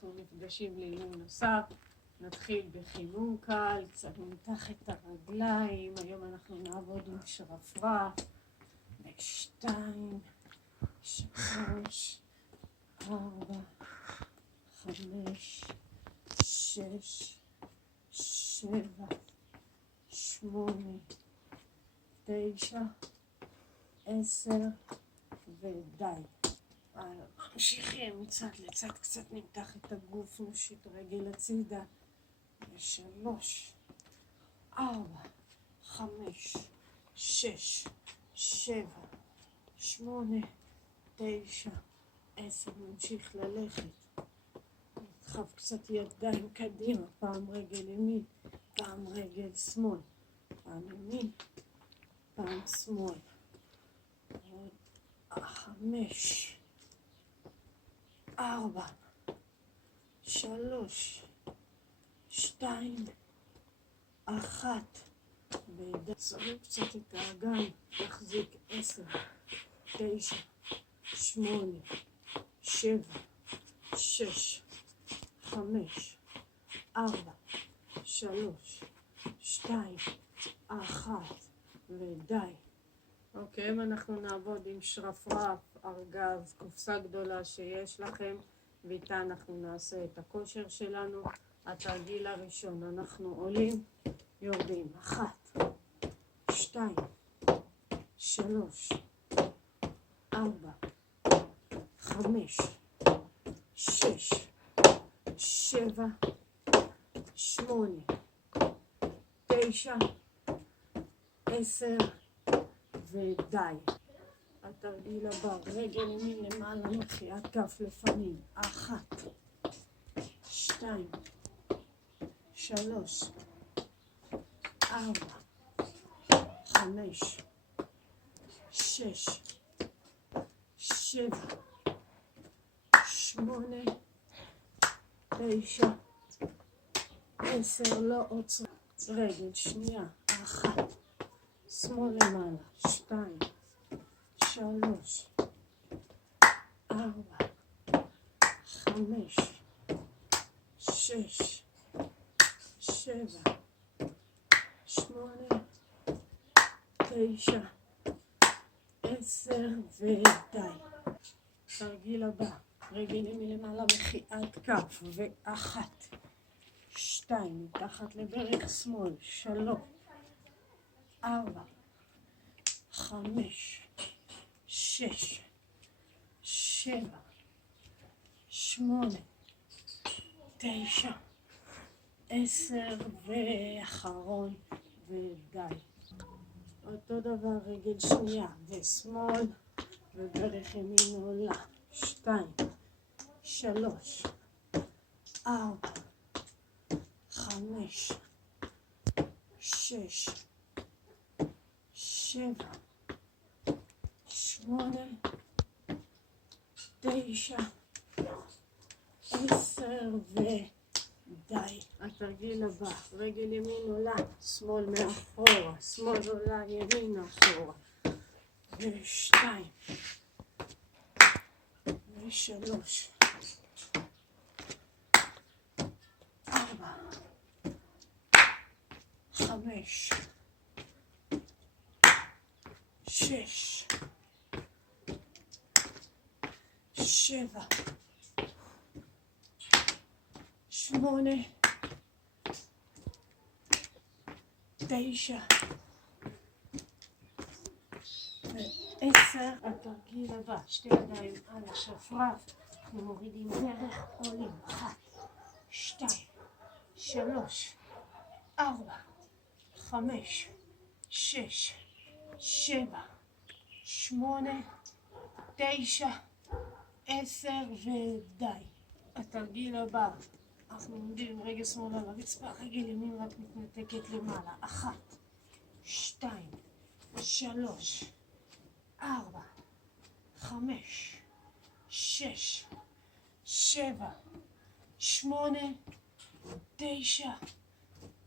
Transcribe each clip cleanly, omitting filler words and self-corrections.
אנחנו נפגשים לאימון נוסף. נתחיל בחימום קל, קצת נמתח את הרגליים. היום אנחנו נעבוד עם שרפרף. 2, 3, 4, 5, 6, 7, 8, 9, 10 ודי. ממשיכים מצד לצד, קצת נמתח את הגוף, נושיט רגל הצידה. 3, 4, 5, 6, 7, 8, 9, 10. נמשיך ללכת. נדחף קצת ידיים קדימה, פעם רגל ימין, פעם רגל שמאל, פעם ימין, פעם שמאל. 5, 4, 3, 2, 1. וצלו קצת את האגן, תחזיק. 10, 9, 8, 7, 6, 5, 4, 3, 2, 1 ודי. אוקיי, אנחנו נעבוד עם שרפרף, ארגז, קופסה גדולה שיש לכם, ואיתה אנחנו נעשה את הכושר שלנו. התרגיל הראשון, אנחנו עולים, יורדים. 1, 2, 3, 4, 5, 6, 7, 8, 9, 10 ודי. התרגיל הבא, רגל ימין למעלה, מחיית כף לפנים. 1, 2, 3, 4, 5, 6, 7, 8, 9, 10. לא עוצר. רגל שנייה. 1, שמאל למעלה. 2, 3, 4, 5, 6, 7, 8, 9, 10 ודי. תרגיל הבא, רגל ימין למעלה, מחיית כף. 1, 2, מתחת לברך שמאל. 3, 4, 5, 6, 7, 8, 9, 10 ואחרון ודי. אותו דבר, רגל שנייה ושמאל וברך ימין עולה. 2, 3, 4, 5, 6, 7, 8, 9, 10 ודי. התרגיל הבא, רגל ימין עולה, שמאל מאחורה, שמאל עולה, ימין אחורה. 2, 3, 4, 5, 6, 7, 8, 9 ו10. התרגיל הבא, שתי ידיים על השרפרף, אנחנו מורידים דרך, עולים. 1, 2, 3, 4, 5, 6, 7, 8, 9, 10 ודי. התרגיל הבא, אנחנו עומדים רגל שמאל על הרצפה, רגל ימין רק מתנתקת למעלה. 1, 2, 3, 4, 5, 6, 7, 8, 9,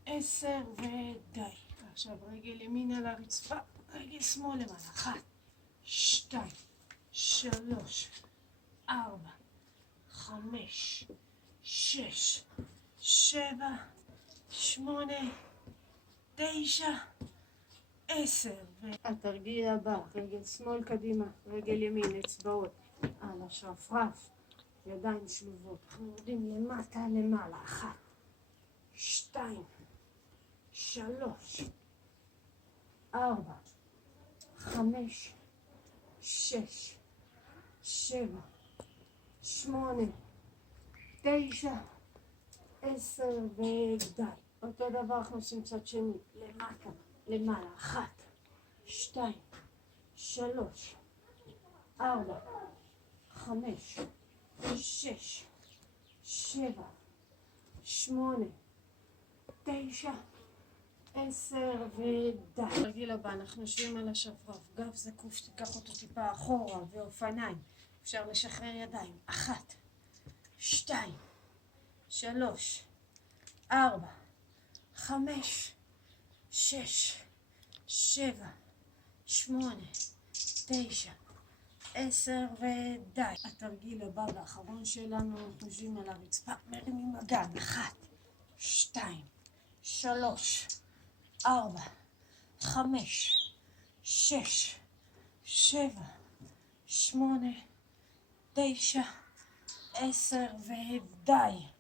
10 ודי. עכשיו רגל ימין על הרצפה, רגל שמאל למעלה. 1, 2, 3, 4, 5, 6, 7, 8, 9, 10. התרגיל הבא, רגל שמאל קדימה, רגל ימין, אצבעות על השרפרף, ידיים שלובות, אנחנו יורדים למטה למעלה, 1, 2, 3, 4, 5, 6, 7, 8, 9, 10 ודי. אותו דבר אנחנו עושים צד שני, למטה, למעלה, 1, 2, 3, 4, 5, 6, 7, 8, 9, 10 ודי. ברגיל הבא אנחנו יושבים על השרפרף, גב זקוף, שתיקח אותו טיפה אחורה ואופניים, אפשר לשחרר ידיים, 1, 2, 3, 4, 5, 6, 7, 8, 9, 10 ודי. התרגיל הבא והאחרון שלנו, אנחנו יושבים על הרצפה, מרימים אגן, 1, 2, 3, 4, 5, 6, 7, 8, 9, 10 ודי.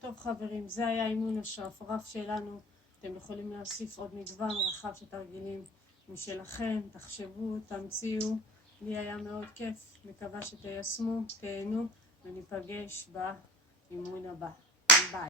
טוב חברים, זה היה אימון השרפרף שלנו. אתם יכולים להוסיף עוד מגוון רחב של תרגילים משלכם, תחשבו, תמציאו. לי היה מאוד כיף, מקווה שתיישמו, תהנו, וניפגש באימון הבא. ביי.